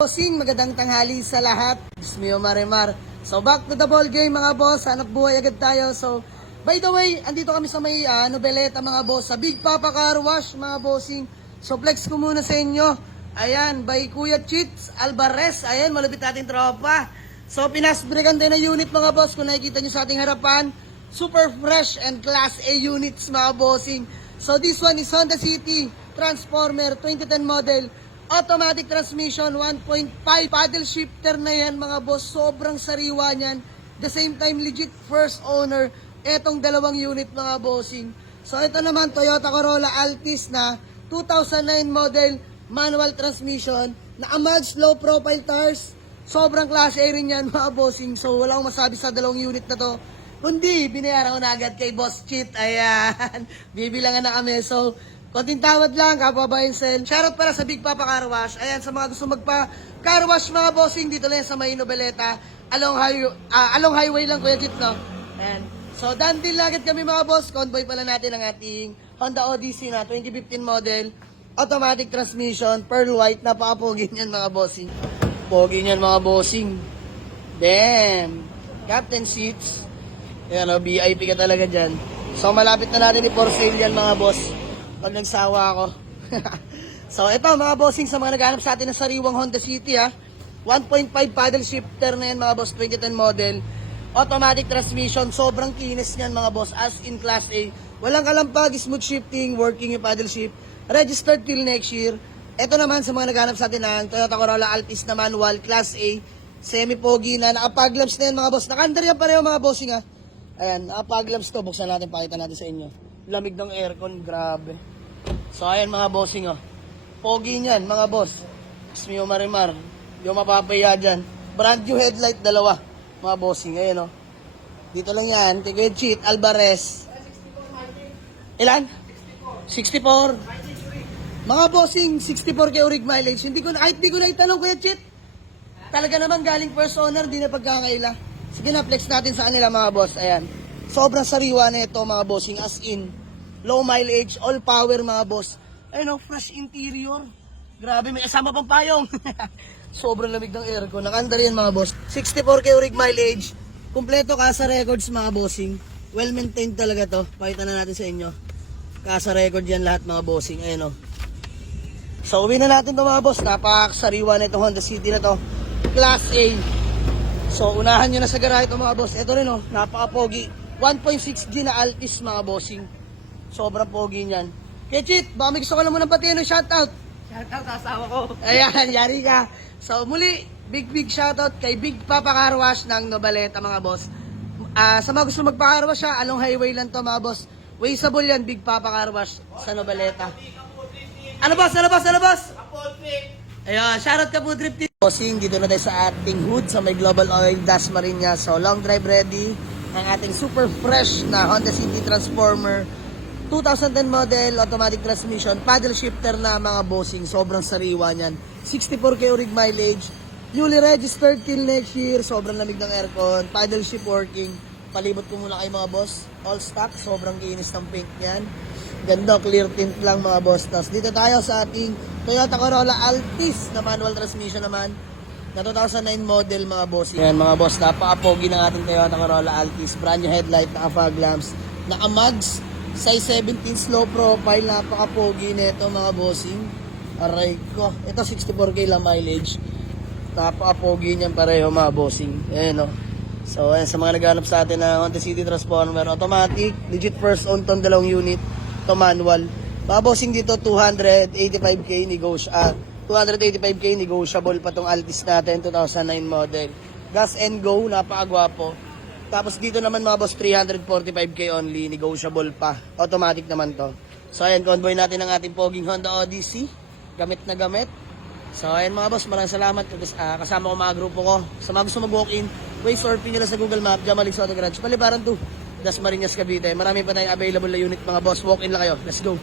Bossing, magandang tanghali sa lahat. Dismio Marimar. So back to the ball game mga boss. Hanap buhay agad tayo. So by the way, andito kami sa may Nobeleta mga boss. Sa Big Papa Car Wash mga bossing. So flex ko muna sa inyo. Ayan, by Kuya Cheats Alvarez. Ayan, malupit nating tropa. So pinasbregan din na unit mga boss. Kung nakikita nyo sa ating harapan. Super fresh and class A units mga bossing. So this one is Honda City Transformer 2010 model. Automatic transmission, 1.5 paddle shifter na yan mga boss. Sobrang sariwa niyan. The same time, legit first owner. Etong dalawang unit mga bossing. So ito naman, Toyota Corolla Altis na 2009 model, manual transmission, na AMAG low profile tires. Sobrang class A rin yan mga bossing. So wala akong masabi sa dalawang unit na to. Kundi, binayaran ko na agad kay Boss Cheat. Ayan, bibilangan na kami. So, konting tawad lang, kapwa buy and sell. Shoutout para sa Big Papa Car Wash. Ayan, sa mga gusto magpa-car wash mga bossing, dito lang sa may Nobeleta. Along highway lang, Kuya Jit, no? Ayan. So, done deal agad kami mga boss. Convoy pala natin ang ating Honda Odyssey na 2015 model. Automatic transmission, pearl white. Napaka-pogi niyan mga bossing. Pogi niyan mga bossing. Damn. Captain seats. Ayan, VIP ka talaga dyan. So, malapit na natin i-for sale yan mga boss. Pag nagsawa ako. So, ito mga bossing sa mga naghahanap sa atin ng sariwang Honda City ha. 1.5 paddle shifter na yan mga boss, 2010 model. Automatic transmission, sobrang kinis niyan mga boss, as in Class A. Walang kalampag, smooth shifting, working yung paddle shift. Registered till next year. Ito naman sa mga naghahanap sa atin ng Toyota Corolla Altis na manual, Class A. Semi-pogi na, nakapag-lamps na yan mga boss. Nakandar yan pareho mga bossing ha. Ayan, nakapag-lamps to, buksan natin, pakita natin sa inyo. Lamig ng aircon, grabe. So ayan mga bossing oh. Pogi niyan mga boss. Dismio Marimar. Yung mapapaya dyan. Brand new headlight, dalawa. Mga bossing, ayan oh. Dito lang yan. Kuya Cheat Alvarez. Ilan? 64. Mga bossing, 64 kay Urig mileage. Kahit di ko na itanong Kuya Cheat. Talaga naman galing first owner, di na pagkakaila. Sige na, flex natin sa kanila mga boss. Ayan. Sobrang sariwa na ito mga bossing, as in. Low mileage, all power mga boss. Ayun o, fresh interior. Grabe, may kasama pang payong. Sobrang lamig ng aircon. Nakandar yan mga boss. 64k rig mileage. Kompleto Casa Records mga bossing. Well maintained talaga to. Pakita na natin sa inyo. Casa Record yan lahat mga bossing. Ayun o. So uwi na natin to mga boss. Napakasariwa na itong Honda City na to. Class A. So unahan nyo na sa garahe ito mga boss. Ito rin o, napaka-pogi. 1.6G na Altis mga bossing. Sobrang pogi niyan. Kaya Cheat, baka may gusto ka lang muna pati ano, shoutout. Shoutout sa asawa ko. Ayan, yari ka. So muli, big shoutout kay Big Papa Car Wash ng Nobeleta mga boss. Sa mga gusto magpa-car wash ha, along highway lang to mga boss. Wasteable yan, Big Papa Car Wash sa Nobeleta. Ano boss? Ayun, shoutout ka po Drip Team. Bossing, dito na tayo sa ating hood sa may Global Oil Dash Marina. So long drive ready. Ang ating super fresh na Honda City Transformer 2010 model, automatic transmission, paddle shifter na mga bossing. Sobrang sariwa niyan. 64k rig mileage. Newly registered till next year. Sobrang lamig ng aircon. Paddle shift working. Palibot ko muna kayo mga boss. All stock. Sobrang kinis ng paint niyan. Ganda, clear tint lang mga boss. Tapos dito tayo sa ating Toyota Corolla Altis na manual transmission naman. Na 2009 model mga bossing. Ayan mga boss. Napaka-pogi ng ating Toyota Corolla Altis. Brand new headlight, naka-fog lamps, naka-mags. Size 17 slow profile, napaka-pogi nito mga bossing. Aray ko. Ito 64k lang mileage. Napaka-pogi niyan pareho mga bossing. Ayan o. So ayan, sa mga naghanap sa atin na Honda City Transformer, automatic, legit first own tong dalawang unit. Ito manual. Mga bossing dito 285k negotiable pa tong Altis natin, 2009 model. Gas and go, napakagwapo. Tapos dito naman mga boss, 345k only, negotiable pa. Automatic naman to. So ayan, convoy natin ang ating poging Honda Odyssey. Gamit na gamit. So ayan mga boss, maraming salamat. Kasama ko mga grupo ko. Sa mga gusto mag-walk-in, Waze or pin nila sa Google Map, Jamalig Auto Garage, Palibaran 2, Dasmariñas, Cavite. Marami pa tayong available na unit mga boss. Walk-in lang kayo. Let's go.